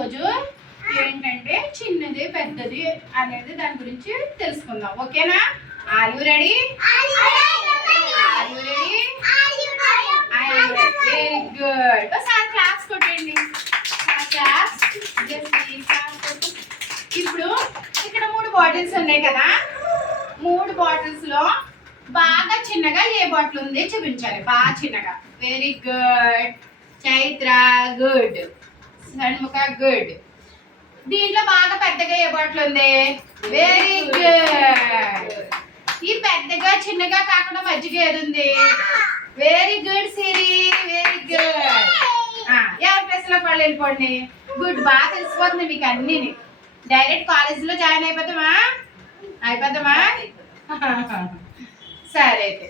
ఈరోజు ఏంటంటే చిన్నది పెద్దది అనేది దాని గురించి తెలుసుకుందాం. ఓకేనా? Are you ready? Very good. ఒకసారి క్లాస్ కొట్టండి. ఇప్పుడు ఇక్కడ 3 బాటిల్స్ ఉన్నాయి కదా, 3 బాటిల్స్ లో బాగా చిన్నగా ఏ బాటిల్ ఉంది చూపించాలి. బాగా చిన్నగా. Very good. Chaitra good. Shanmukha good. దీంట్లో బాగా పెద్దగా ఏ బాటిల్ ఉంది? Very good. ఈ పెద్దగా చిన్నగా కాకుండా మధ్యగా ఏది ఉంది? Very good Siri. Very good. ఎవరి ప్లేస్ లో వాళ్ళు వెళ్ళిపోండి. గుడ్. బాగా తెలిసిపోతుంది మీకు అన్ని. డైరెక్ట్ కాలేజీలో జాయిన్ అయిపోతామా? సరే అయితే